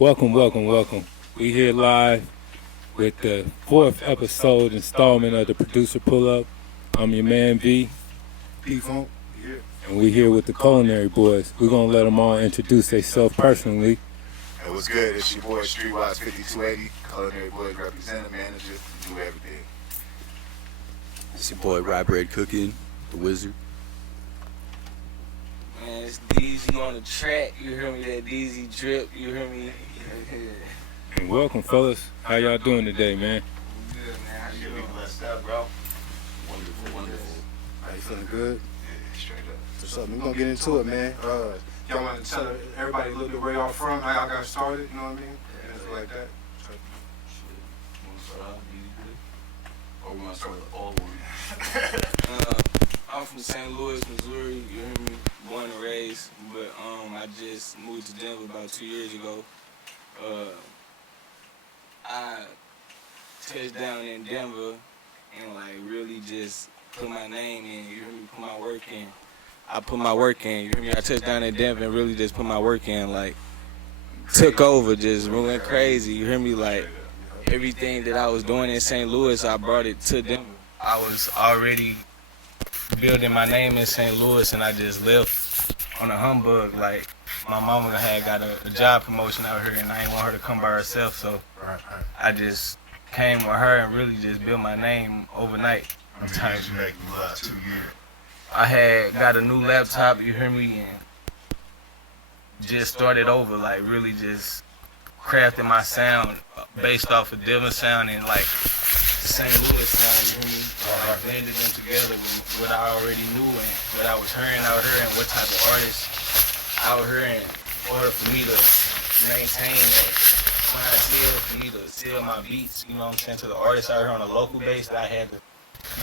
Welcome, welcome, welcome. We here live with the fourth episode installment of the Producer Pull-Up. I'm your man V, P-Funk, yeah. and we here with the Culinary boys. We're gonna let them all introduce themselves personally. Hey, what's good? It's your boy Streetwise 5280, Culinary Boys representative manager, do everything. It's your boy Rye Bread Cooking, the Wizard. Man, it's DZ on the track, you hear me? That DZ drip, you hear me? And welcome, fellas. How y'all doing today, man? Good, man. How you You doing? be blessed out, bro. Wonderful, wonderful. How you feeling good? Yeah, straight up. What's up? We're gonna get into it, man. Y'all want to tell everybody a little bit where y'all from, how y'all got started, you know what I mean? And stuff like that. Want to start off with or we want to start with the old one? I'm from St. Louis, Missouri, you hear me? Born and raised, but I just moved to Denver about 2 years ago. I touched down in Denver and like really just put my name in, you hear me? Put my work in. I put my work in, you hear me? I touched down in Denver and really just put my work in, like took over, just went crazy, you hear me? Like everything that I was doing in St. Louis, I brought it to Denver. I was already building my name in St. Louis and I just left on a humbug. Like my mama had got a job promotion out here and I didn't want her to come by herself, so I just came with her and really just built my name overnight. How many years you make in the last 2 years? I had got a new laptop, you hear me, and just started over, like really just crafting my sound based off of Denver sound and like St. Louis sound, you hear me? I blended them together with what I already knew and what I was hearing out here and what type of artists out here in order for me to maintain that clientele, for me to sell my beats, you know what I'm saying, to the artists out here on a local base, that I had to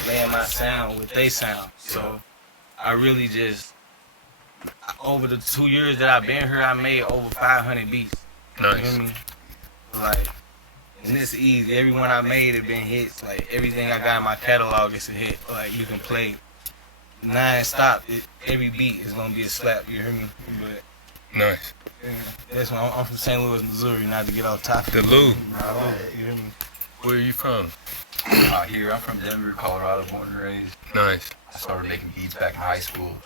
blend my sound with their sound. So I really just, over the 2 years that I've been here, I made over 500 beats. Nice. You hear me? Like, and it's easy. Every one I made have been hits. Like, everything I got in my catalog is a hit. Like, you can play non-stop. Every beat is going to be a slap. You hear me? But, Nice. yeah, that's when I'm from St. Louis, Missouri, not to get off topic. The Lou. You hear me? Where are you from? Here, I'm from Denver, Colorado, born and raised. Nice. I started making beats back in high school.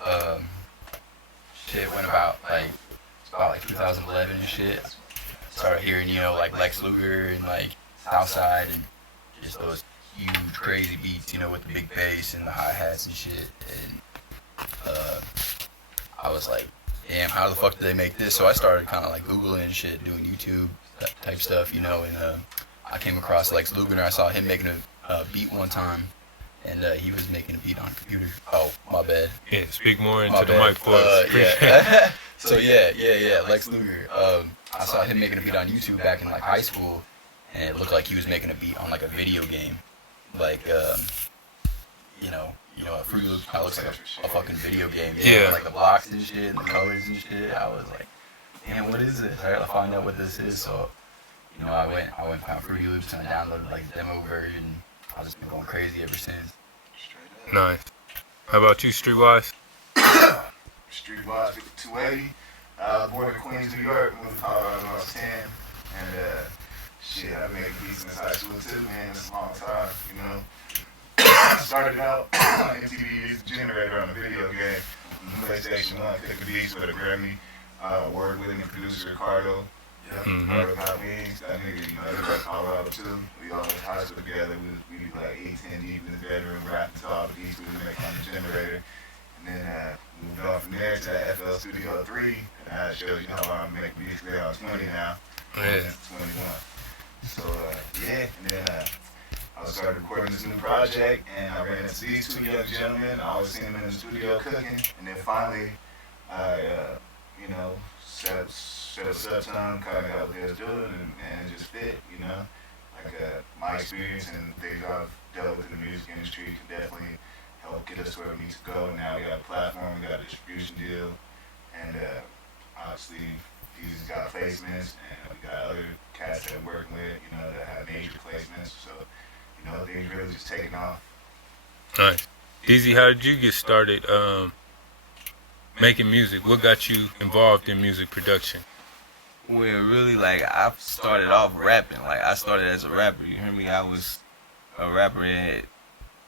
Shit went about like 2011 and shit. Started hearing, like Lex Luger and like Southside and just those huge crazy beats, with the big bass and the hi-hats and shit. And I was like, damn, how the fuck did they make this? So I started kind of like Googling and shit, doing YouTube type stuff, and I came across Lex Luger and I saw him making a beat one time. And he was making a beat on a computer. Oh, my bad. Yeah, speak more into My the bad. mic for us. Yeah. So yeah, Lex Luger. I saw him making a beat on YouTube back in like high school, and it looked like he was making a beat on like a video game, like Fruit Loops kind of looks like a fucking video game. Yeah. Like the blocks and shit, and the colors and shit. I was like, damn, what is this? I gotta find out what this is. So, I went and found Fruit Loops and I downloaded like the demo version. I've just been going crazy ever since. Nice. How about you, Streetwise? Streetwise 5280, born in Queens, New York, moved to Colorado when I was 10. And shit, I made beats since high school too, man. It's a long time, Started out on MTV Music Generator on a video game, PlayStation 1, picked the beats with a Grammy award-winning producer, Ricardo. Ricardo got wings. That nigga, he from Colorado too. We all went to high school together. We'd be like 8, 10 deep in the bedroom, rapping to all the beats we would make on the generator. And then moved on from there to the FL Studio 3. And I showed you how I make beats there. I was 20 now. Yeah. 21. So, and then I started recording this new project, and I ran into these two young gentlemen. I always seen them in the studio cooking. And then finally, I, set us up to them, kind of got what they was doing, and it just fit, Like, my experience and things I've dealt with in the music industry can definitely help get us where we need to go. Now we got a platform, we got a distribution deal, and obviously he's got placements, and we got other cats that we're working with, that have major placements. So, things really just taking off. Nice. DZ, how did you get started making music? What got you involved in music production? Well, really, like, I started off rapping. Like, I started as a rapper, you hear me? I was a rapper at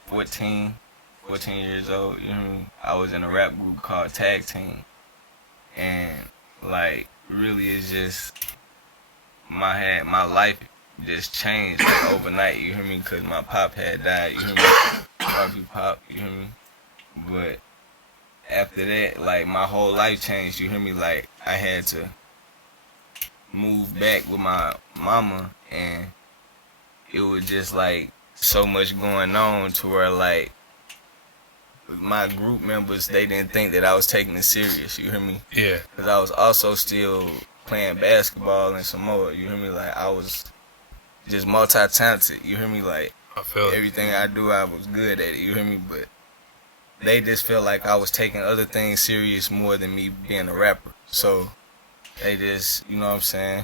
14 years old, you hear me? I was in a rap group called Tag Team. And, like, really, it's just, my life just changed, like, overnight, you hear me? Because my pop had died, you hear me? R.I.P. Pop, you hear me? But after that, like, my whole life changed, you hear me? Like, I had to move back with my mama, and it was just like so much going on to where like my group members, they didn't think that I was taking it serious, you hear me? Yeah. Because I was also still playing basketball and some more, you hear me? Like, I was just multi-talented, you hear me? Like, I feel it. everything I do, I was good at it, you hear me? But they just felt like I was taking other things serious more than me being a rapper. So they just, you know what I'm saying,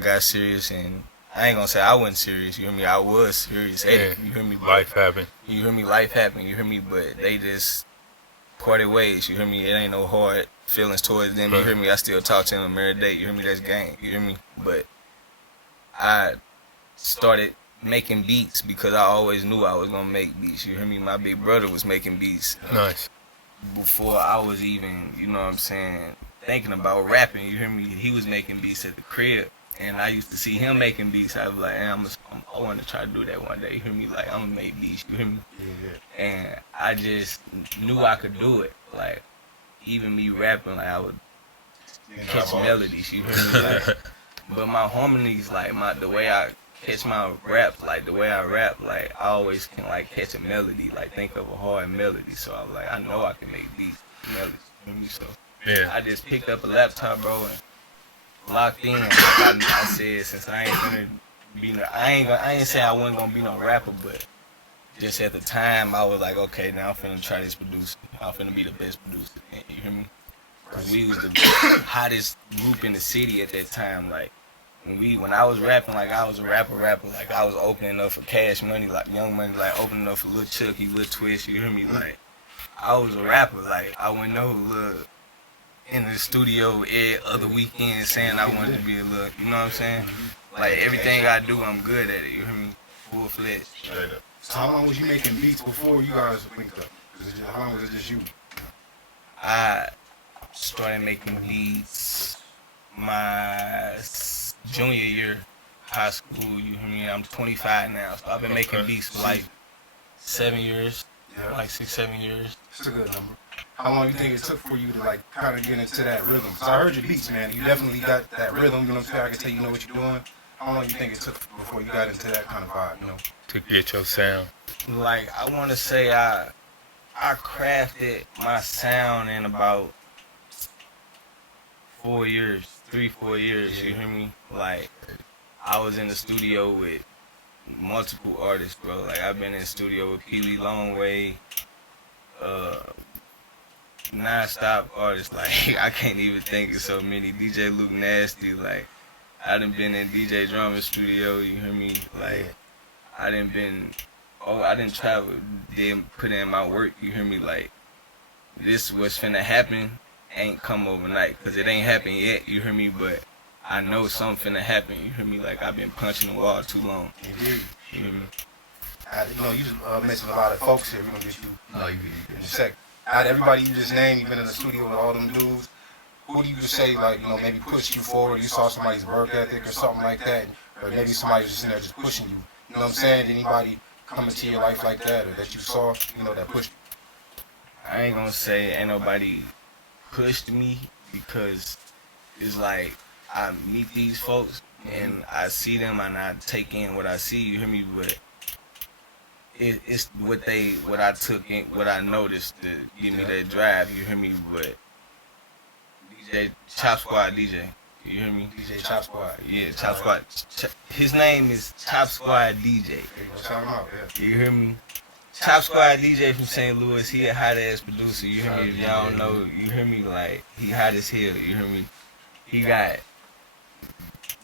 got serious, and I ain't gonna say I wasn't serious, you hear me? I was serious at it, you hear me? But Life happened. you hear me? Life happened, you hear me? But they just parted ways, you hear me? It ain't no hard feelings towards them, you hear me? I still talk to them every day, you hear me? That's gang, you hear me? But I started making beats because I always knew I was gonna make beats, you hear me? My big brother was making beats Nice. before I was even, you know what I'm saying, thinking about rapping, you hear me? He was making beats at the crib, and I used to see him making beats. I was like, I want to try to do that one day, you hear me? Like, I'm gonna make beats, you hear me? And I just knew I could do it. Like, even me rapping, like, I would catch melodies, you hear me? Like, but my harmonies, like, the way I catch my rap, like, the way I rap, like, I always can, like, catch a melody, like, think of a hard melody. So I was like, I know I can make beats, melodies, you hear me? So Yeah. I just picked up a laptop, bro, and locked in. Like I said, since I ain't gonna be no, I ain't say I wasn't gonna be no rapper, but just at the time, I was like, okay, now I'm finna try this producer. I'm finna be the best producer. You hear me? Cause we was the hottest group in the city at that time. Like, when I was rapping, like, I was a rapper. Like, I was opening up for Cash Money, like Young Money, like opening up for Lil Chucky, Lil Twist. You hear me? Like, I was a rapper. Like, I went no little in the studio every other weekend saying I wanted to be a little, you know what I'm saying? Like, everything I do, I'm good at it, you hear me? Full-fledged. Straight up. So how long was you making beats before you guys linked up? How long was it just you? I started making beats my junior year high school, you hear me? I'm 25 now, so I've been making beats for like 7 years, like 6, 7 years. It's a good number. How long do you think it took for you to like kind of get into that rhythm? Cause I heard your beats, man. You definitely got that rhythm. You know what I'm saying? I can tell you know what you're doing. How long do you think it took before you got into that kind of vibe? You know? To get your sound. Like, I want to say I crafted my sound in about 4 years, 3-4 years. You hear me? Like, I was in the studio with multiple artists, bro. Like, I've been in the studio with Pee Wee Longway, non-stop artists, like, I can't even think of so many. DJ Luke Nasty, like, I done been in DJ Drummer's studio, you hear me? Like, I done travel, then put in my work, you hear me? Like, this what's finna happen ain't come overnight, cause it ain't happened yet, you hear me? But I know something finna happen, you hear me? Like, I've been punching the wall too long. Indeed. You hear me? You know, you just mentioned a lot of folks here. We're gonna get you No, you in a sec. Out of everybody you just named, you've been in the studio with all them dudes. Who do you just say, like, you know, maybe pushed you forward? You saw somebody's work ethic or something like that, or maybe somebody just in there just pushing you. You know what I'm saying? Anybody come into your life like that, or that you saw, you know, that pushed you? I ain't gonna say ain't nobody pushed me, because it's like I meet these folks and I see them and I take in what I see, you hear me? But it's what I took in, what I noticed to give me that drive, you hear me? But DJ Chop Squad DJ, you hear me? DJ Chop Squad. Yeah, Chop Squad. His name is Chop Squad DJ. There you go. Shout him out, yeah. You hear me? Chop Squad DJ from St. Louis, he a hot ass producer, you hear me? If y'all don't know, you hear me? Like, he hot as hell, you hear me? He got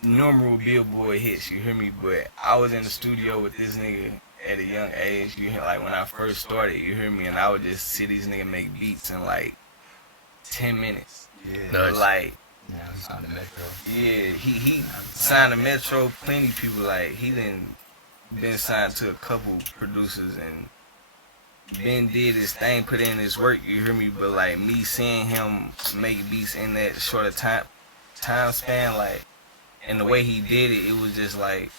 numerous Billboard hits, you hear me? But I was in the studio with this nigga at a young age, you hear, like, when I first started, you hear me? And I would just see these niggas make beats in like 10 minutes. Yeah. Nice. Like, He signed to Metro. Yeah, he signed to Metro. Plenty people like he done been signed to a couple producers and Ben did his thing, put in his work. You hear me? But like me seeing him make beats in that short of time span, like, and the way he did it, it was just like,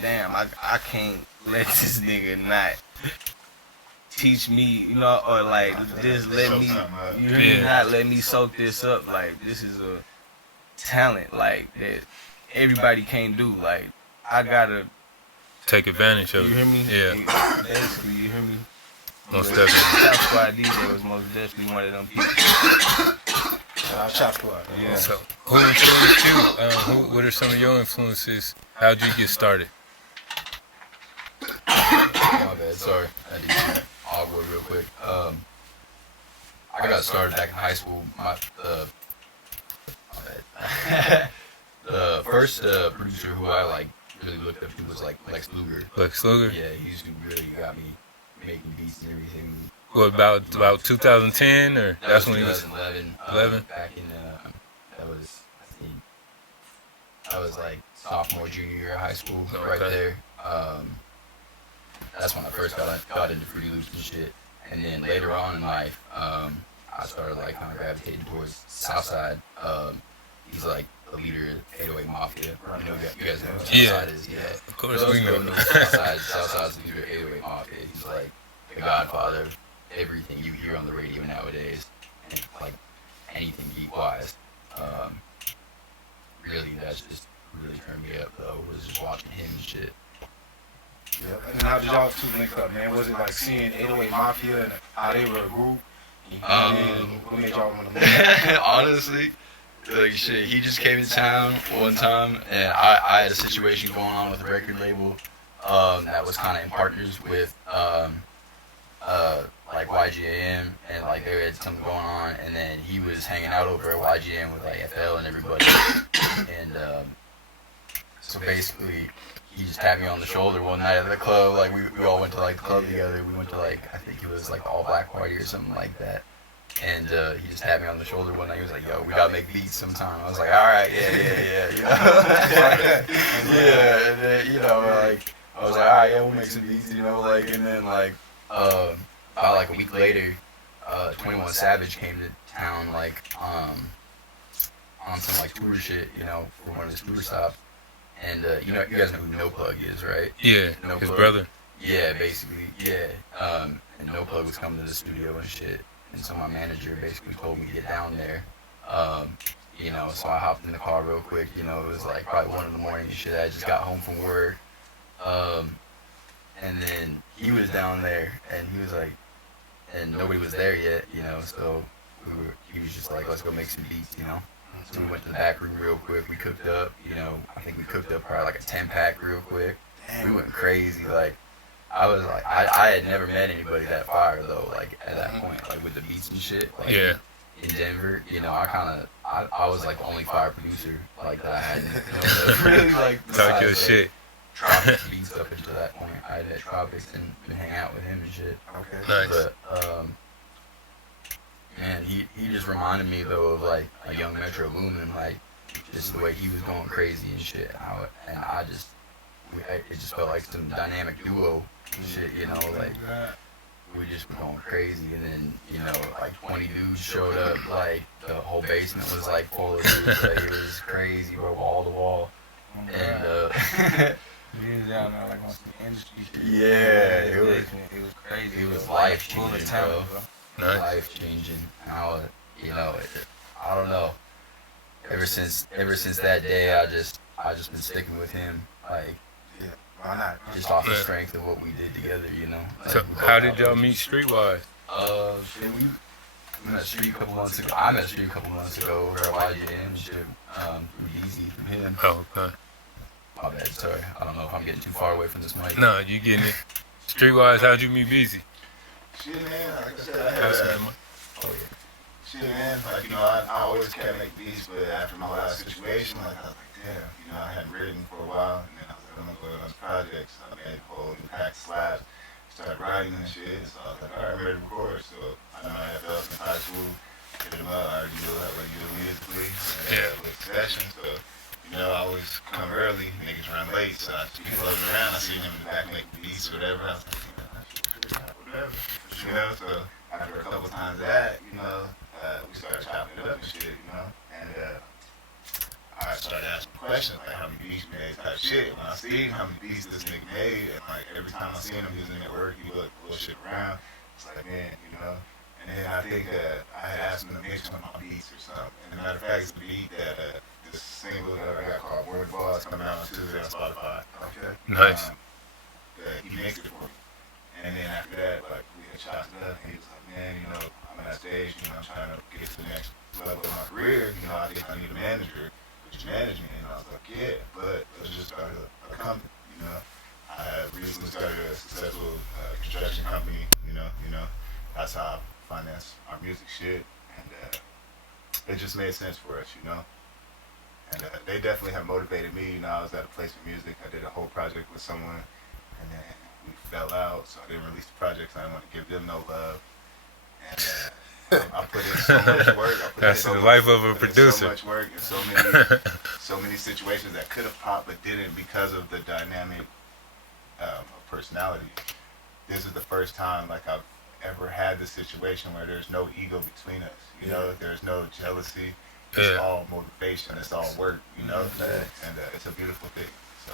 damn, I can't let this nigga not teach me, you know, or like just let me, you hear me, not let me soak this up. Like this is a talent like that everybody can't do. Like I gotta Take advantage of you it. hear me? Yeah. Basically, you hear me? Most definitely. Chop Squad DJ was most definitely one of them people. Chop Squad. Yeah. So, who influenced you? What are some of your influences? How'd you get started? My bad, sorry. I need to awkward real quick. I got started back in high school. My bad. The first producer who I like really looked up to was like Lex Luger. Lex Luger? Yeah, he's who really got me making beats and everything. What, about 2010 or That was when he was 2011. 11? Back in that was I think I was like sophomore, junior year of high school, right Okay. there. That's when I first got into Fruity Loops and shit. And then later on in life, I started like kind of gravitating towards Southside. He's like the leader of 808 Mafia. You know, you guys know who Southside is, yeah. Of course Those we who know. don't Southside. Southside's the leader of 808 Mafia. He's like the godfather of everything you hear on the radio nowadays, and like anything beat-wise. Really, that's just really turned me up though. Was just watching him and shit. Yeah. And then how did y'all two link up, man? Was it like seeing 808 Mafia and how they were a group? And what made y'all want to move? Honestly, like shit, he just came to town one time, and I had a situation going on with a record label that was kind of in partners with like YGAM, and like there had something going on, and then he was hanging out over at YGM with like FL and everybody, and so basically he just tapped me on the shoulder one night at the club. Like we all went to like the club together. We went to like, I think it was like the All Black Party or something like that. And he just tapped me on the shoulder one night. He was like, "Yo, we gotta make beats sometime." I was like, "All right, yeah, you know." Yeah, and then you know, like I was like, "All right, yeah, we'll make some beats," you know, like, and then like about like a week later, 21 Savage came to town like on some like tour shit, you know, for one of his tour stops. And you know, you guys know who No Plug is, right? Yeah, No his Plug. brother. Yeah, basically, yeah. And No Plug was coming to the studio and shit. And so my manager basically told me to get down there. You know, so I hopped in the car real quick. You know, it was like probably 1 in the morning and shit. I just got home from work. And then he was down there, and he was like, and nobody was there yet, you know, so he was just like, let's go make some beats, you know. So we went to the back room real quick. We cooked up, you know. I think we cooked up probably like a 10-pack real quick. We went crazy. Like, I was like, I had never met anybody that fire though. Like at that point, like with the beats and shit. Like, Yeah. In Denver, you know, I was like the only fire producer like that I had. You know, really like Talk your besides, shit. Tropics beats up until that point. I had Tropics and been hanging out with him and shit. Okay. Nice. But man, he just reminded me though of like a young Metro Boomin, like just the way he was going crazy and shit. And it just felt like some dynamic duo and shit, you know, like we just were going crazy. And then, you know, like 20 dudes showed up, like the whole basement was like full of dudes. Like, it was crazy, bro, wall to wall. And Being down there like on some industry shit. yeah, It was crazy. it was bro. life Full of changing, talent, bro. bro. Nice. Life changing. You know, I don't know. Ever since that day, I just been sticking with him, like Yeah. Why not? just off the Yeah. strength of what we did together, you know. Like, So, we both how did got- y'all meet streetwise? Shit, we met Street a couple months ago. I met Street a couple months ago over at YGM and shit. Through Easy from him. Oh, okay. My bad, sorry. I don't know if I'm getting too far away from this mic. No, you getting it. Streetwise, how'd you meet Beezy? Shit, man, like I said, I Pass it had, to Mike. Oh yeah. shit, man, like, you know, I always kept making beats, but after my last situation, like, I was like, damn, you know, I hadn't written for a while, and then I was like, I'm gonna go on this project, so I made a whole new pack slabs, started writing and shit, so I was like, all right, I'm ready to record, so I know I had felt since high school, hit him up, I already knew how to do musically, session, so you know, I always come early, niggas run late, so I be floating around. I see them in the back making beats or whatever. I was like, whatever. You know, so after a couple times of that, you know, we started chopping it up and shit, you know, and I started asking questions like how many beats you made type shit. When I see how many beats this nigga made, and like every time I see him using it at work, he would bullshit around. It's like, man, you know. And then I think that I had asked him to mix one of my beats or something. And as a matter of fact, it's a beat that this single that I got called Word Boss coming out on Tuesday on Spotify. Okay. Nice. That he mixed it for me. And then after that, like we had chopped it up, and he was like, man, you know, I'm at that stage, you know, I'm trying to get to the next level of my career. You know, I think I need a manager. Management, and I was like, yeah, but let's just start a company, you know. I had recently started a successful construction company, you know, that's how I finance our music shit, and it just made sense for us, you know. And they definitely have motivated me, you know. I was at a place for music, I did a whole project with someone, and then we fell out, so I didn't release the project, so I didn't want to give them no love, and I put in so much work. That's the life of a producer. So much work and so many situations that could have popped but didn't because of the dynamic of personality. This is the first time like I've ever had this situation where there's no ego between us. You know, there's no jealousy. It's all motivation. It's all work. You know, and it's a beautiful thing. So.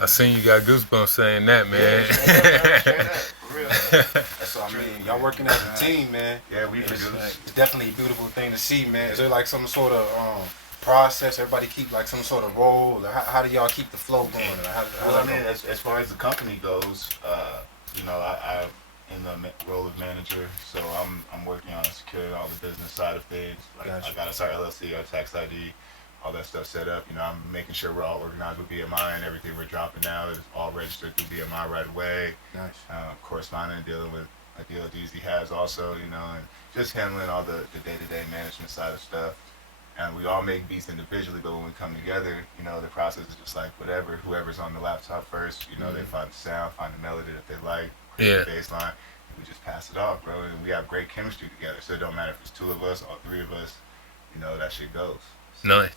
I seen you got goosebumps saying that, man. Straight up, for real. That's what I mean. Y'all working as a team, man. Yeah, we produce. It's definitely a beautiful thing to see, man. Is there like some sort of process? Everybody keep like some sort of role? Or how do y'all keep the flow going? Well, I mean, as far as the company goes, you know, I'm in the role of manager, so I'm working on securing all the business side of things. Like I got us our LLC, our tax ID, all that stuff set up. You know, I'm making sure we're all organized with BMI, and everything we're dropping now is all registered through BMI right away. Nice. Corresponding and dealing with DLDs he has also, you know, and just handling all the day-to-day management side of stuff. And we all make beats individually, but when we come together, you know, the process is just like whatever, whoever's on the laptop first, you know, they find the sound, find the melody that they like, create the bass line, and we just pass it off, bro. And we have great chemistry together, so it don't matter if it's two of us or three of us, you know, that shit goes. Nice.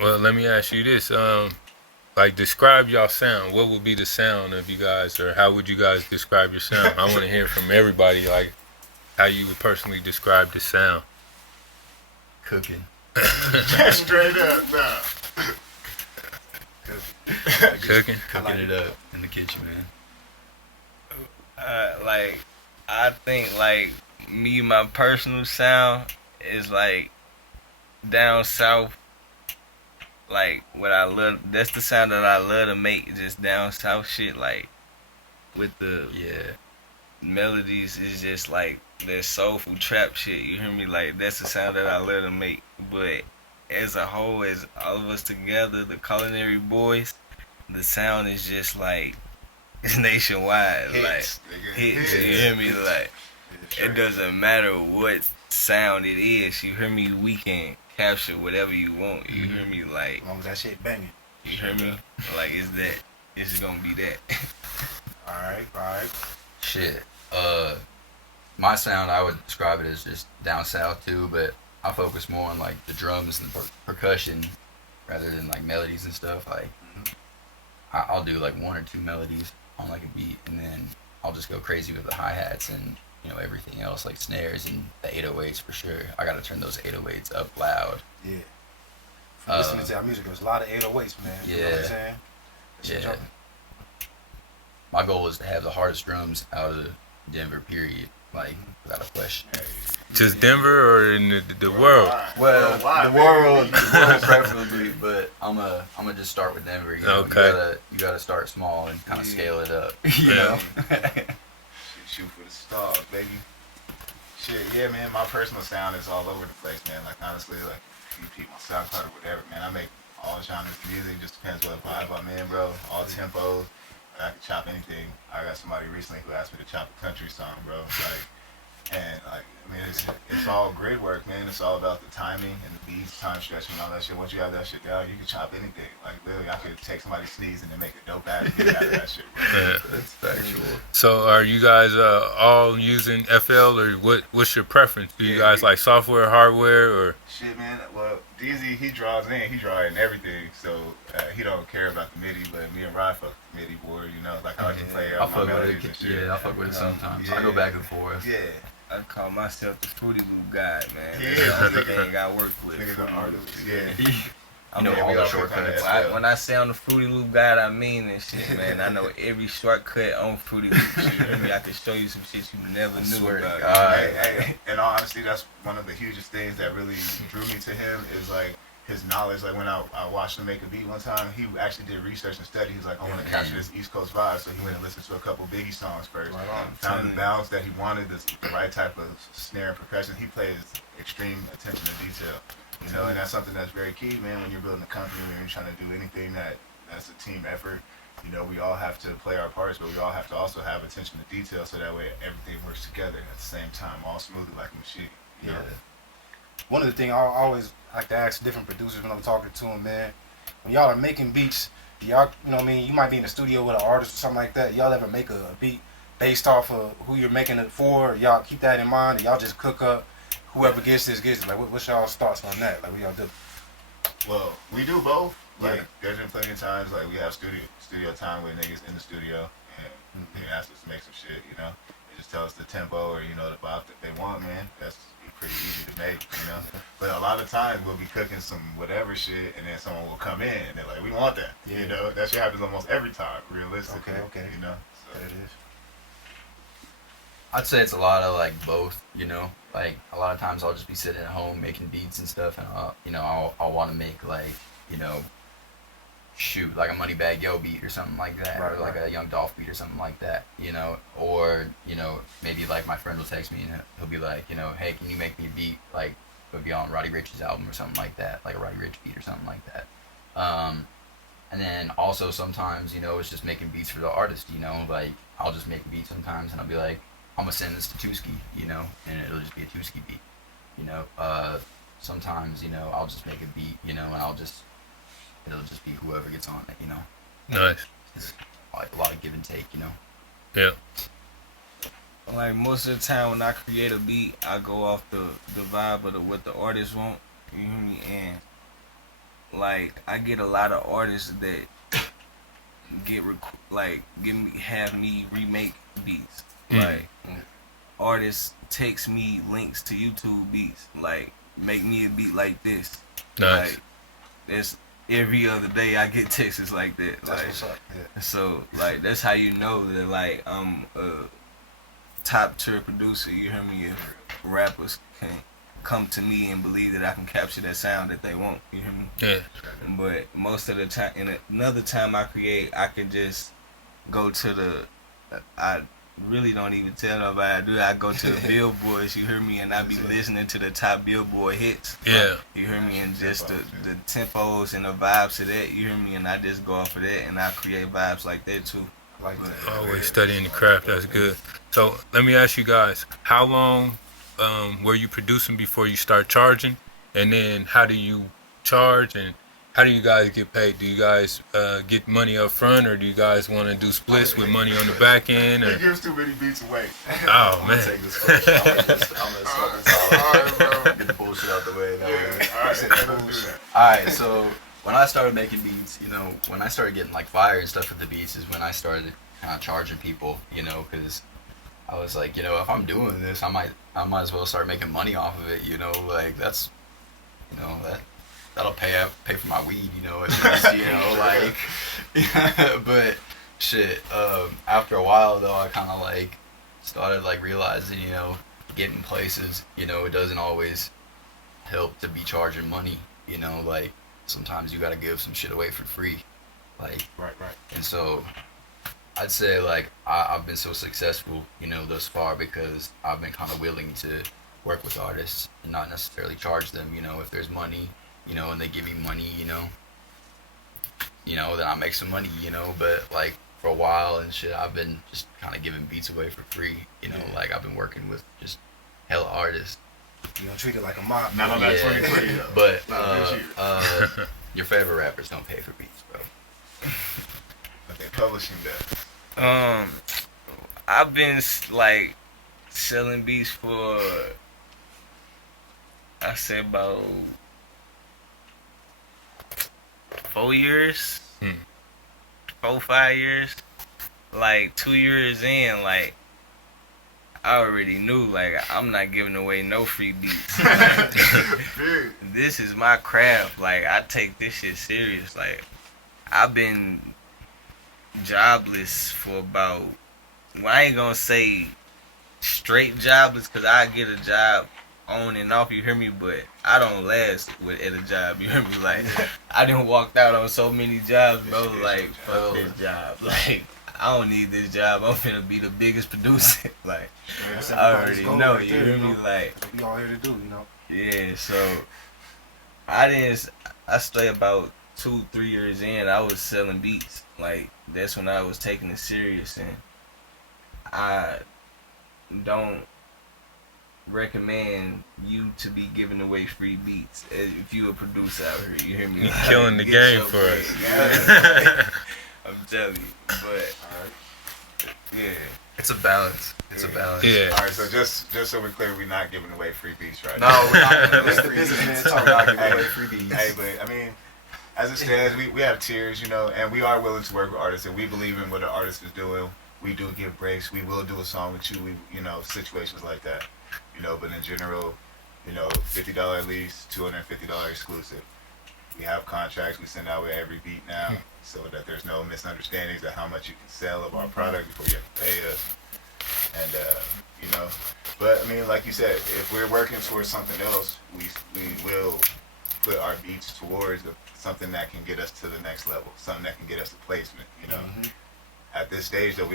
Well, let me ask you this. Like, describe y'all sound. What would be the sound of you guys, or how would you guys describe your sound? I want to hear from everybody, like, how you would personally describe the sound. Cooking. Straight up, nah. Cooking? Cooking it up in the kitchen, man. Like, I think, like, me, my personal sound is, like, down south. Like, what I love, that's the sound that I love to make, just down south shit, like, with the melodies, is just, like, that soulful trap shit, you hear me? Like, that's the sound that I love to make. But as a whole, as all of us together, the Culinary boys, the sound is just, like, it's nationwide. Hits, like, hits, you hear me? Like, it doesn't matter what sound it is, you hear me? We can capture whatever you want, you hear me? Like, as long as that shit banging. You hear me? Like, it's gonna be that. Alright. Shit. My sound, I would describe it as just down south too, but I focus more on like the drums and the percussion rather than like melodies and stuff. Like, I'll do like one or two melodies on like a beat, and then I'll just go crazy with the hi-hats and, you know, everything else, like snares and the 808s for sure. I gotta turn those 808s up loud. Yeah. From listening to our music, there's a lot of 808s, man. You know what I'm saying? Yeah. My goal is to have the hardest drums out of Denver, period. Like, without a question. Just Denver or in the world? Well, the world preferably, but I'm gonna just start with Denver. You know? Okay. You gotta start small and kind of scale it up. You know. Shoot for the stars, baby. Shit, yeah, man. My personal sound is all over the place, man. Like, honestly, like, if you peep my SoundCloud or whatever, man, I make all genres of music. Just depends what vibe I'm in, bro. All tempos. I can chop anything. I got somebody recently who asked me to chop a country song, bro. Like, and like, I mean, it's all grid work, man. It's all about the timing and the beats, time stretching, and all that shit. Once you have that shit down, you can chop anything. Like literally, I could take somebody's sneeze and then make a dope ass beat out of that shit. Yeah. That's factual. So are you guys all using FL, or what's your preference? Do you guys like software, hardware, or? Shit, man. Well, DZ, he draws in everything, so he don't care about the MIDI. But me and Rod fuck the MIDI board, you know. Like I like to play I'll my fuck melodies with and it. shit. Yeah, I'll fuck with it sometimes. Yeah. I go back and forth. Yeah. I call myself the Fruity Loop guy, man. Yeah, That's the nigga. only thing I work with. Niggas are artists. Yeah. I You know mean, all we the all shortcuts. kinda- when I say I'm the Fruity Loop guy, I mean this shit, man. I know every shortcut on Fruity Loop. You hear me? I can show you some shit you never knew swear to about. God. Hey, in all honesty, that's one of the hugest things that really drew me to him is like his knowledge. Like when I watched him make a beat one time, he actually did research and study. He's like, I want to capture this East Coast vibe, so he went and listened to a couple Biggie songs first. Right on. Found the balance that he wanted, the right type of snare and percussion. He plays extreme attention to detail, you know, and that's something that's very key, man. When you're building a company, when you're trying to do anything that's a team effort. You know, we all have to play our parts, but we all have to also have attention to detail, so that way everything works together at the same time, all smoothly like a machine. You know? One of the things I always like to ask different producers when I'm talking to them, man, when y'all are making beats, do y'all, you know what I mean, you might be in the studio with an artist or something like that, y'all ever make a beat based off of who you're making it for? Y'all keep that in mind, or y'all just cook up, whoever gets this gets it? Like, what's y'all's thoughts on that? Like, what y'all do? Well, we do both. Like, Yeah. there's been plenty of times, like, we have studio time with niggas in the studio, and they ask us to make some shit, you know? They just tell us the tempo or, you know, the bop that they want, man. That's pretty easy to make, you know? But a lot of times, we'll be cooking some whatever shit, and then someone will come in, and they're like, we want that. Yeah. You know? That shit happens almost every time, realistically. Okay. You know? So, That it is. I'd say it's a lot of like both, you know. Like a lot of times I'll just be sitting at home making beats and stuff, and I'll want to make like, you know, shoot like a Moneybag Yo beat or something like that, Right, or like right. a Young Dolph beat or something like that, you know. Or you know, maybe like my friend will text me and he'll be like, you know, hey, can you make me a beat like it'll be on Roddy Ricch's album or something like that, like a Roddy Ricch beat or something like that. And then also sometimes, you know, it's just making beats for the artist, you know. Like I'll just make a beat sometimes and I'll be like, I'm gonna send this to Tuski, you know, and it'll just be a Tuski beat, you know. Sometimes, you know, I'll just make a beat, you know, and it'll just be whoever gets on it, you know. Nice. It's like a lot of give and take, you know. Yeah. Like most of the time when I create a beat, I go off the vibe of what the artist want. You hear me? And like I get a lot of artists that have me remake beats. Like artists text me links to YouTube beats. Like make me a beat like this. Nice. Like that's every other day I get texts like that. That's Like what's up. Yeah. so like that's how you know that like I'm a top tier producer. You hear me? If rappers can come to me and believe that I can capture that sound that they want. You hear me? Yeah. But most of the time, and another time I create, I can just go to I really don't even tell nobody I do. I go to the billboards, you hear me, and I be listening to the top billboard hits. Yeah. You hear me, and just the tempos and the vibes of that, you hear me, and I just go off of that, and I create vibes like that too. Like that. Always studying the craft. That's good. So let me ask you guys, how long were you producing before you start charging? And then how do you charge, and how do you guys get paid? Do you guys get money up front, or do you guys want to do splits with money on the back end? he Or? gives too many beats away. Oh, I'm man. gonna take this first. I'm gonna start this out. Alright, bro. Get the bullshit out the way. That way. Alright, let's do that. Alright, so when I started making beats, you know, when I started getting like fire and stuff with the beats is when I started kind of charging people, you know, because I was like, you know, if I'm doing this, I might as well start making money off of it, you know, like that's, you know, that'll pay for my weed, you know, at least, you know, like, but shit, after a while though, I kind of like started like realizing, you know, getting places, you know, it doesn't always help to be charging money, you know, like sometimes you gotta give some shit away for free, like, Right. and so I'd say like I've been so successful, you know, thus far because I've been kind of willing to work with artists and not necessarily charge them, you know, if there's money, you know, and they give me money, you know, then I make some money, you know, but like for a while and shit, I've been just kind of giving beats away for free, you know, like I've been working with just hella artists. You don't treat it like a mob. Not on that 2020 though. But Not this year. your favorite rappers don't pay for beats, bro. But they publishing that. I've been like selling beats for I say about 4 years, 4-5 years. Like 2 years in, like I already knew, like I'm not giving away no free beats. This is my craft. Like I take this shit serious. Like I've been jobless for about, well, I ain't gonna say straight jobless because I get a job on and off, you hear me, but I don't last at a job, you hear me? Like I done walked out on so many jobs, bro, like fuck this job. Like I don't need this job, I'm finna be the biggest producer. Like I already know, you hear me? Like we all here to do, you know. yeah, so I stay about 2-3 years in, I was selling beats. Like that's when I was taking it serious, and I don't recommend you to be giving away free beats if you a producer out here, you hear me? You killing the Get game your for bread. us. Yeah. I'm telling you, but yeah. It's a balance. It's a balance. Yeah. All right, so just so we're clear, we're not giving away free beats, right? No, we're not. It's the businessman talking about giving away free beats. Hey, but I mean, as it stands, we have tiers, you know, and we are willing to work with artists, and we believe in what an artist is doing. We do give breaks. We will do a song with you. You know, situations like that, you know. But in general, you know, $50 at least, $250 exclusive. We have contracts we send out with every beat now, so that there's no misunderstandings of how much you can sell of our product before you have to pay us. And you know, but I mean, like you said, if we're working towards something else, we will put our beats towards something that can get us to the next level, something that can get us to placement. You know, at this stage though,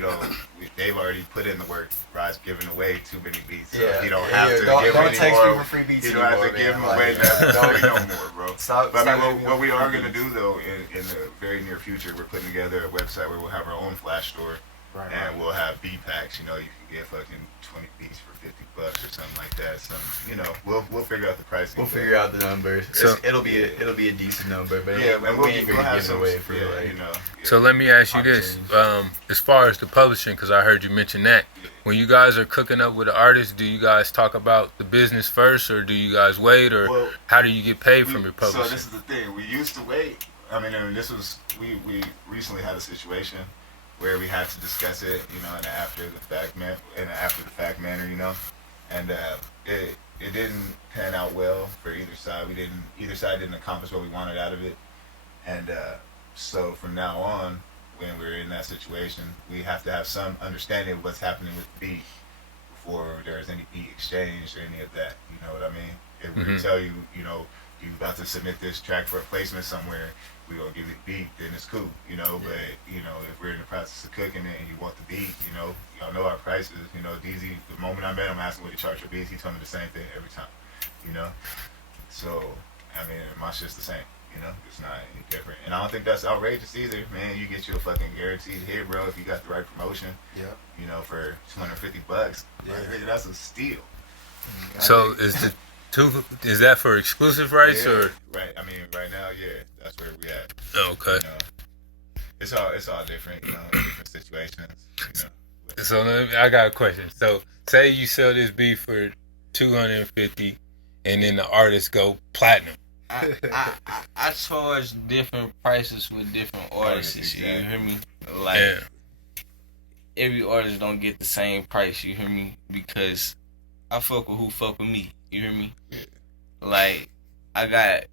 they've already put in the work. Rod's giving away too many beats, so he don't have to give don't any text more. people free beats You don't have to anymore, give man. them away no more, bro. Stop. But I mean, stop what we giving are free gonna beats. do though, in the very near future, we're putting together a website where we'll have our own flash store, and we'll have beat packs. You know, you can get fucking 20 beats for $50 or something like that. Some, you know, we'll figure out the pricing. We'll figure out the numbers. So- It'll be a decent number, but Yeah, and we we'll ain't we'll gonna have give some it away for like. you know. Yeah. So let me ask you this: as far as the publishing, because I heard you mention that, when you guys are cooking up with an artist, do you guys talk about the business first, or do you guys wait, or Well, how do you get paid from your publishing? So this is the thing. We used to wait. I mean, we recently had a situation where we had to discuss it, you know, in an after the fact manner, you know, and it didn't pan out well for either side. Either side didn't accomplish what we wanted out of it, and so from now on, when we're in that situation, we have to have some understanding of what's happening with the beat before there's any beat exchange or any of that. You know what I mean? If we tell you, you know, you about to submit this track for a placement somewhere, we gonna give you the beat, then it's cool, you know. But you know, if we're in the process of cooking it and you want the beat, you know, y'all know our prices. You know, DZ. The moment I met him, asking what he charged for beats, he told me the same thing every time. You know, so I mean, my shit's the same. You know, it's not any different, and I don't think that's outrageous either, man. You get you a fucking guaranteed hit, bro, if you got the right promotion. Yeah. You know, for $250. Yeah. Like, that's a steal. So is that for exclusive rights Yeah, or? right? I mean, right now, yeah, that's where we at. Okay. You know, it's all different, you know, different situations. You know. So I got a question. So say you sell this beat for $250, and then the artist go platinum. I charge different prices with different artists. Exactly. You hear me? Like Yeah. every artist don't get the same price. You hear me? Because I fuck with who fuck with me. You hear me? Like I got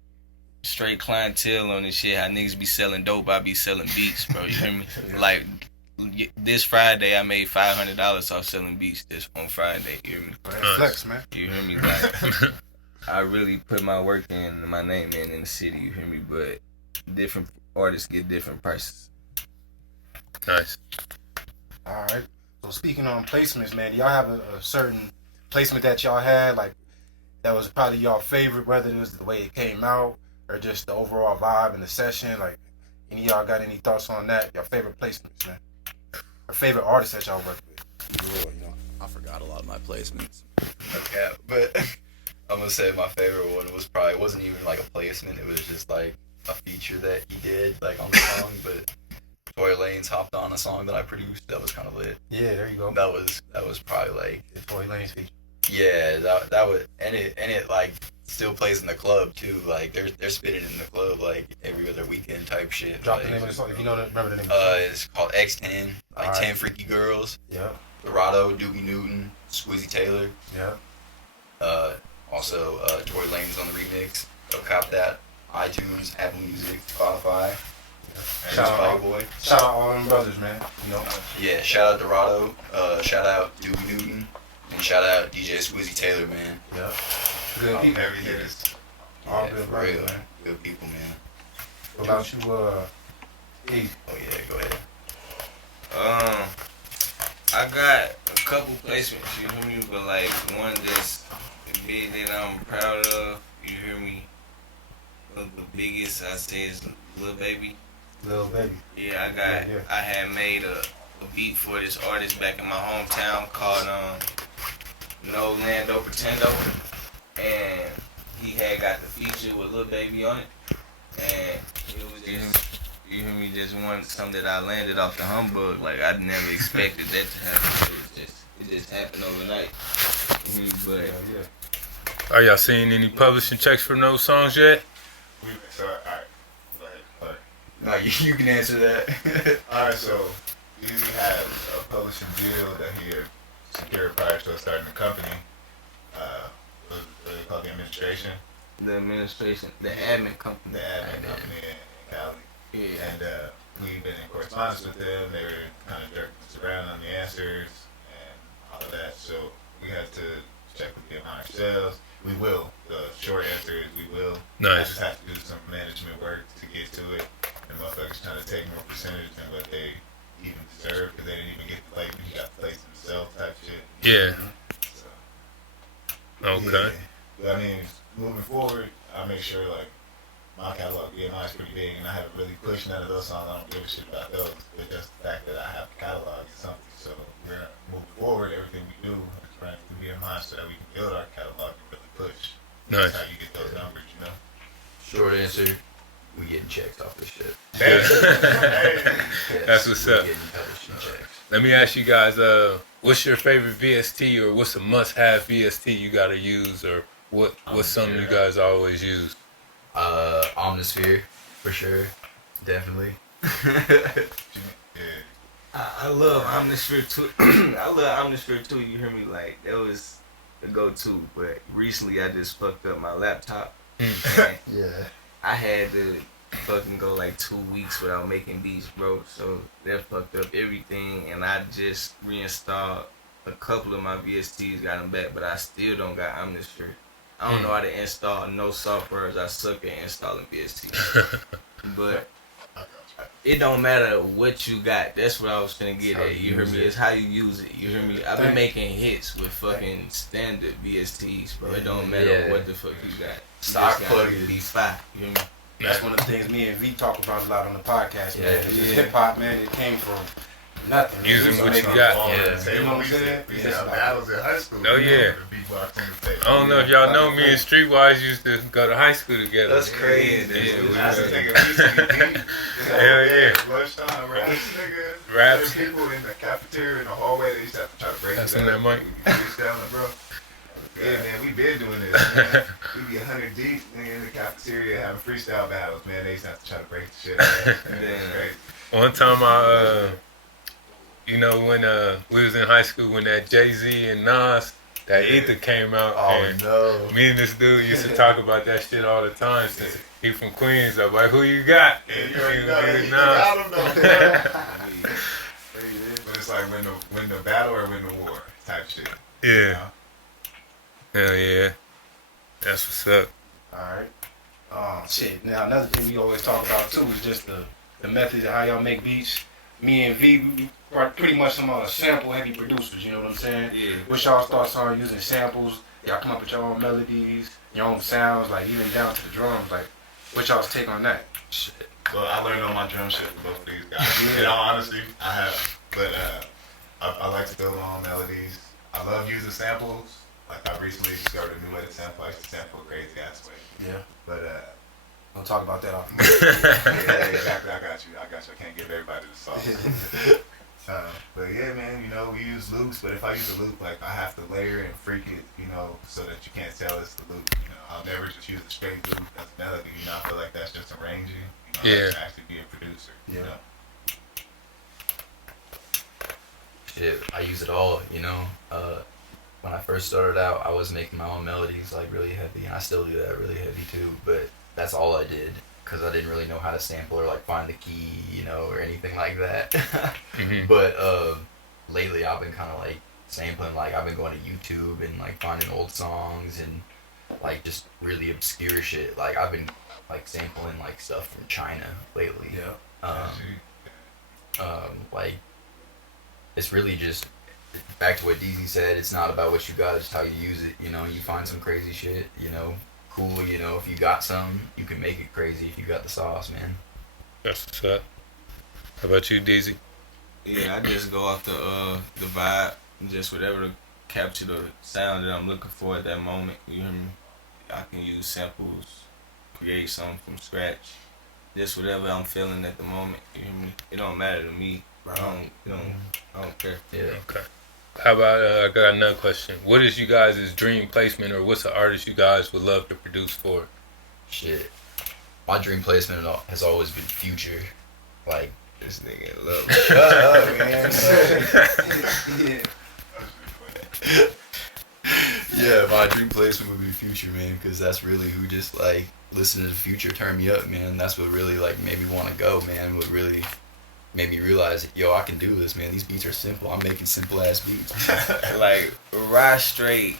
straight clientele on this shit. How niggas be selling dope, I be selling beats, bro. You hear me? Like this Friday, I made $500 off selling beats. This on Friday. You hear me? Flex, man. You hear me? Like I really put my work in, my name in the city. You hear me? But different artists get different prices. Nice. All right. So speaking on placements, man, do y'all have a certain placement that y'all had, like that was probably y'all favorite, whether it was the way it came out or just the overall vibe in the session? Like, any of y'all got any thoughts on that? Your favorite placements, man, or favorite artists that y'all work with? You know. I forgot a lot of my placements. Okay, but I'm gonna say my favorite one was probably wasn't even like a placement. It was just like a feature that he did like on the song. But Tory Lanez hopped on a song that I produced. That was kind of lit. Yeah, there you go. That was probably like The Tory Lanez feature. yeah that was and it like still plays in the club too. Like they're spinning in the club like every other weekend type shit. Drop like, the name of the song. If you know, remember the name of the song. It's called X10, like Alright. 10 Freaky Girls. Yeah, Dorado, Doogie Newton, Squizzy Taylor. yeah. Also, Tory Lanez on the remix. Go cop that. iTunes, Apple Music, Spotify. And Shout out, Spider Boy. shout out all them brothers, man. You know, Yeah, shout out Dorado. Shout out Doogie Newton. And shout out DJ Squizzy Taylor, man. yeah. Good people. Heavy hitters. All Yeah, good for brothers, real. man. Good people, man. What about you, E? Oh yeah, go ahead. I got a couple placements, you hear me, but like one that's big that I'm proud of, you hear me. One of the biggest I say is Lil Baby. Little baby. Yeah, Yeah. I had made a beat for this artist back in my hometown called No Lando Pretendo, and he had got the feature with Lil Baby on it, and it was just, you hear me, just something that I landed off the humbug. Like I never expected that to happen. It just happened overnight. But Yeah. Are y'all seeing any publishing checks from those songs yet? So, alright. Go ahead. No, you can answer that. Alright, so we have a publishing deal that he had secured prior to us starting the company. What do they call the administration? the administration, the admin company, The admin company in Cali. yeah. And we've been in correspondence with them. They were kind of jerking us around on the answers and all of that. So we had to check with them on ourselves. We will. The short answer is we will. I Nice. just have to do some management work to get to it. And motherfuckers trying to take more percentage than what they even deserve because they didn't even get to play. We got to play themselves type shit. Yeah. So, Okay. yeah. But I mean, moving forward, I make sure like my catalog, BMI is pretty big, and I haven't really pushed none of those songs. I don't give a shit about those. But just the fact that I have a catalog is something. So we're moving forward. Everything we do is running through BMI so that we can build our catalog and really push. Nice. That's how you get those numbers, you know. Short answer, we getting checks off this shit. That's Yes, what's we up. Getting publishing checks. Let me ask you guys, what's your favorite VST or what's a must-have VST you gotta use or what's something you guys always use? Omnisphere, for sure. Definitely. Yeah. I love Omnisphere too. I love Omnisphere too. You hear me? Like that was the go-to. But recently, I just fucked up my laptop, and Yeah. I had to fucking go like 2 weeks without making beats, bro. So that fucked up everything, and I just reinstalled a couple of my VSTs, got them back, but I still don't got Omnisphere. I don't know how to install no softwares. I suck at installing VSTs. But it don't matter what you got. That's what I was finna get at. You hear me? It's how you use it. You hear me? I've been making hits with fucking standard VSTs, bro. It don't matter Yeah. what the fuck you got. Stock You just gotta plugins. be fire. You hear me? That's one of the things me and V talk about a lot on the podcast, man. Yeah. 'Cause Yeah. hip hop, man, it came from nothing. man. Using We what was you making got. all Yeah. that. You know what I'm saying? We had battles in high school. Oh, yeah. Beatbox on the tape. I don't know if y'all know me and Streetwise used to go to high school together. That's crazy. Yeah, we That's the was- thing. We used to be deep. Hell yeah. Lunchtime raps, nigga. Raps. Other people in the cafeteria in the hallway, they used to have to try to break That's it on down. that mic. Freestyling, bro. Yeah, man, we been doing this, man. We be 100 deep nigga, in the cafeteria having freestyle battles, man. They used to have to try to break the shit out. Man, it's crazy. One time when we was in high school when that Jay-Z and Nas, that Ether came out, and no. me and this dude used to talk about that shit all the time since he from Queens. I'm like, who you got? Yeah, you He already was know that. like, You Nas. got him, though. But it's like win the battle or win the war type shit. you Yeah. know? Hell yeah. That's what's up. Alright. Shit. Now another thing we always talk about too is just the methods of how y'all make beats. Me and V, we are pretty much some sample heavy producers, you know what I'm saying? Yeah. What's y'all thoughts on using samples? Y'all come up with your own melodies, your own sounds, like even down to the drums, like what y'all's take on that? Well, I learned on my drum shit with both of these guys. In all honesty, I have. But I like to build my own melodies. I love using samples. Like I recently discovered a new way to sample. I used to sample a crazy ass way. Yeah. But Don't talk about that off. yeah, exactly. I got you. I can't give everybody the sauce. But yeah, man, you know, we use loops, but if I use a loop, like I have to layer and freak it, you know, so that you can't tell it's the loop. You know, I'll never just use a straight loop as a melody. You know, I feel like that's just arranging. You know, Yeah. I can actually be a producer. You know. Shit, I use it all, you know. When I first started out, I was making my own melodies like really heavy, and I still do that really heavy too. But that's all I did because I didn't really know how to sample or like find the key, you know, or anything like that. But lately, I've been kind of like sampling. Like I've been going to YouTube and like finding old songs and like just really obscure shit. Like I've been like sampling like stuff from China lately. Yeah. Like it's really just back to what DZ said. It's not about what you got; it's how you use it. You know, you find some crazy shit. You know, cool. You know, if you got some, you can make it crazy. If you got the sauce, man. That's what's up. How about you, DZ? Yeah, I just go off the vibe, just whatever to capture the sound that I'm looking for at that moment. You hear me? I can use samples, create something from scratch. Just whatever I'm feeling at the moment. You hear me? It don't matter to me. I don't care. Yeah. Okay. How about I got another question. What is you guys' dream placement, or what's the artist you guys would love to produce for? Shit. My dream placement has always been Future. Like, This nigga love it. Shut up, man. yeah, my dream placement would be Future, man, because that's really who just like listening to Future turn me up, man. That's what really like made me want to go, man. What really made me realize, yo, I can do this, man. These beats are simple. I'm making simple ass beats. Like, ride straight,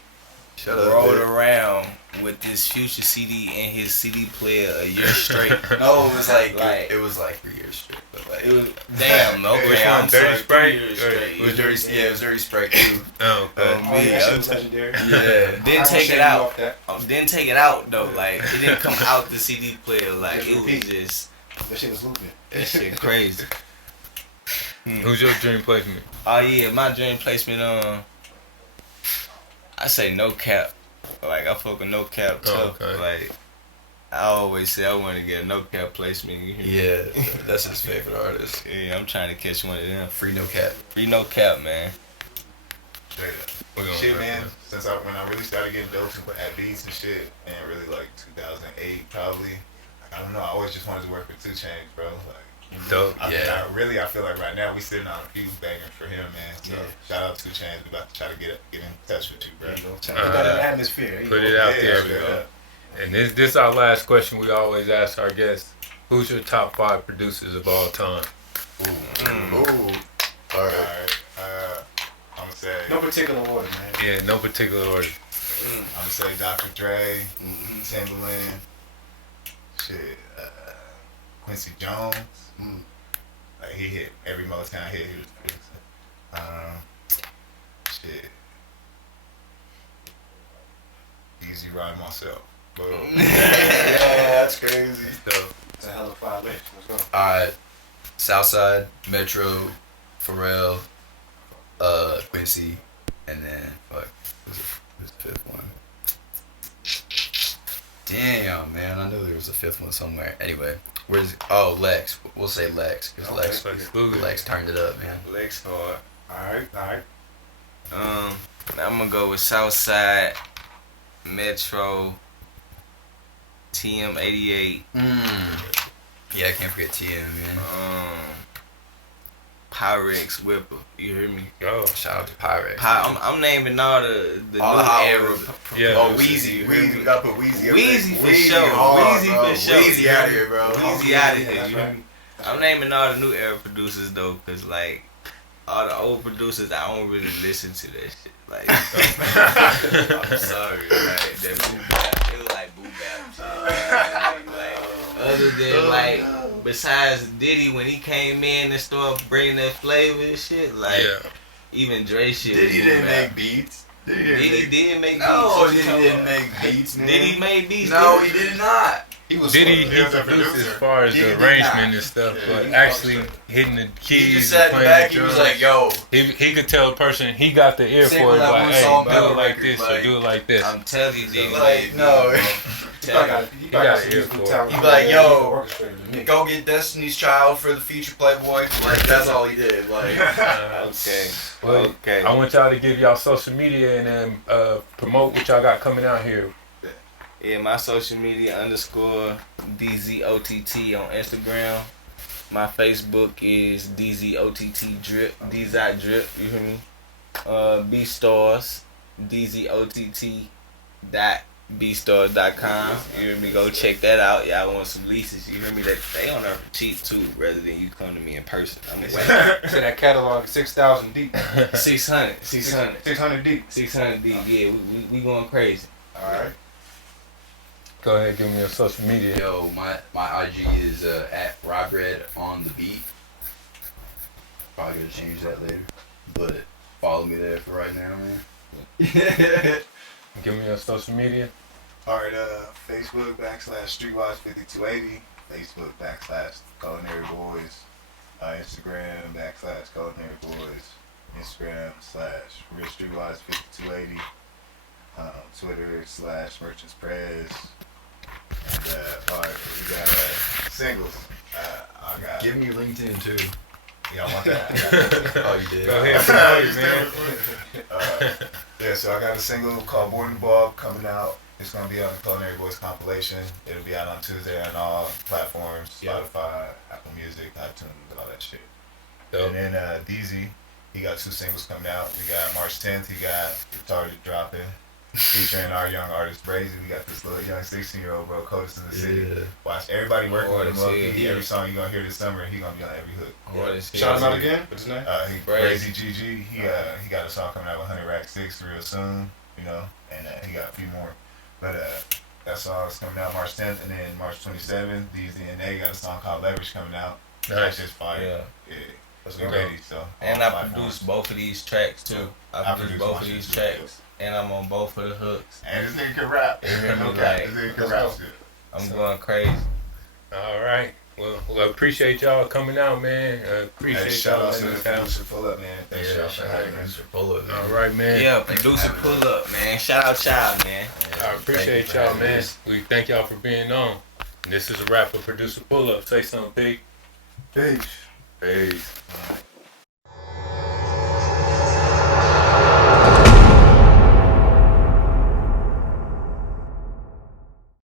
Shut up. rolled dude. around with this Future CD in his CD player a year straight. No, it was like, Like- it was like 3 years straight, but like It was damn. Okay, Which I'm one, Dirty sorry, Sprite? 3 years Or- straight. it was dirty. Yeah, it was Dirty Sprite too. Oh, okay. Oh, yeah, that shit was legendary. Yeah. Didn't I take shake it you out. off that. Didn't take it out though. Like it didn't come out the CD player. Like Just it was repeat. just That shit was looping. that shit crazy. Who's your dream placement? Oh yeah, my dream placement. I say no cap. Like I fuck with no cap too. Oh, okay. Like I always say I want to get a no cap placement. You hear me? Yeah, that's his favorite artist. Yeah, I'm trying to catch one of them. Free No Cap. Free no cap, man. Straight up. We're gonna Shit, work man. on it. Since when I really started getting dope at beats and shit, and really like 2008 probably. I don't know. I always just wanted to work with 2 Chainz, bro. Like, Dope. Yeah. I feel like right now we sitting on a few bangers for him, man. So shout out to 2 Chainz. We about to try to get in touch with you, bro. There you go. Put that in the atmosphere. There you Put go. it out Yeah, there, straight bro. up. And this our last question we always ask our guests. Who's your top 5 producers of all time? Ooh. Alright. Alright. I'm gonna say. No particular order, man. Yeah, no particular order. I'm gonna say Dr. Dre, Timberland, shit, Quincy Jones. Like he hit every Motown hit he was producing. Shit. Easy Ride myself. Boom. Yeah, that's crazy. Dope. It's a hell of 5 lists. Let's go. Alright. Southside, Metro, Pharrell, Quincy, and then who's the 5th one? Damn, man, I knew there was a 5th one somewhere. Anyway, Lex. We'll say Lex, because Lex turned it up, man. Lex hard. Alright. I'm gonna go with Southside, Metro, TM88, Yeah, I can't forget TM, man. Pyrex Whipper. You hear me? Oh, Shout out to Pyrex. I'm naming all the All new the hot era. ones. yeah. Oh, Weezy. We gotta put Weezy up Weezy there. for sure. hard, Weezy bro. for sure. Weezy out here, bro. Weezy out of here. You hear me? I'm naming all the new era producers though, cause like all the old producers, I don't really listen to that shit. Like, I'm sorry, like that boom bap, it was like boom bap shit. Like, other than like, besides Diddy when he came in and started bringing that flavor and shit, like Yeah. even Dre shit. Diddy was didn't boom make bap. beats. Diddy did make beats. No, What you Diddy talking didn't about? make beats, man. Did he make beats? No, Diddy? he did not. He was Diddy, smart. he was a produced producer. as far as He the did arrangement not. and stuff, Yeah, but he actually was. hitting the keys He just and sat in the playing back. the He was drums. like, "Yo, He could tell the person he got the ear Same for it, with that like, one hey, song, do Battle it like Record, this or like, do it like this. I'm telling you, dude. like no." He Tell got you. He got some ear musical for it. talent. He be like, "Yo, orchestrated the mix. Go get Destiny's Child for the future Playboy." Like that's all he did. Like Okay. Well, Okay. I want y'all to give y'all social media and then promote what y'all got coming out here. Yeah, my social media _DZOTT on Instagram. My Facebook is DZOTT Drip, DZ Drip, you hear me? B-Stars, DZOTT.bstars.com. You hear me? Go check that out. Y'all want some leases, you hear me? They on there for cheap too, rather than you come to me in person. I'm Say waiting. that catalog 6,000 deep. 600 deep. 600 deep, yeah, we going crazy. All right. Go ahead, give me your social media. yo, my IG is at Robred on the beat. Probably gonna change that later, but follow me there for right now, man. Give me your social media. Alright, Facebook /Streetwise5280, Facebook /Culinary Boys, Instagram /Culinary Boys, Instagram /RealStreetwise5280, Twitter /MerchantsPrez, and alright, we got singles. I got. Give me LinkedIn too. Y'all want that? Oh, you did. Go ahead, promote it, man. Yeah, so I got a single called Boarding the Ball coming out. It's going to be on the Culinary Boys compilation. It'll be out on Tuesday on all platforms, Spotify, Apple Music, iTunes, all that shit. Dope. And then DZ, he got 2 singles coming out. We got March 10th, he got Retarded dropping, featuring our young artist Brazy. We got this little young 16-year-old bro, coldest in the city. Yeah. Watch everybody working with him. Hard as Low-key. hell. Every song you're going to hear this summer, he going to be on every hook. Shout him out again. What's his name? Brazy GG. He got a song coming out with 100 Rack 6 real soon, you know, and he got a few more. But that song's coming out March 10th, and then March 27th, DZ and they got a song called Leverage coming out. That's just fire. Yeah. Let's get ready. So. And all I platforms. produced both of these tracks too. I produced both of these tracks, and I'm on both of the hooks. And this nigga can rap. You hear me? Okay, Like, this nigga can rap. I'm going crazy. All right. Well, appreciate y'all coming out, man. Hey, Appreciate shout y'all out to in the the town. producer Pull Up, man. Thanks y'all for having us. All right, man. Yeah, producer pull up, man. Shout out y'all, man. I appreciate y'all, man. We thank y'all for being on. And this is a wrap for producer Pull Up. Say something big. Peace. Peace.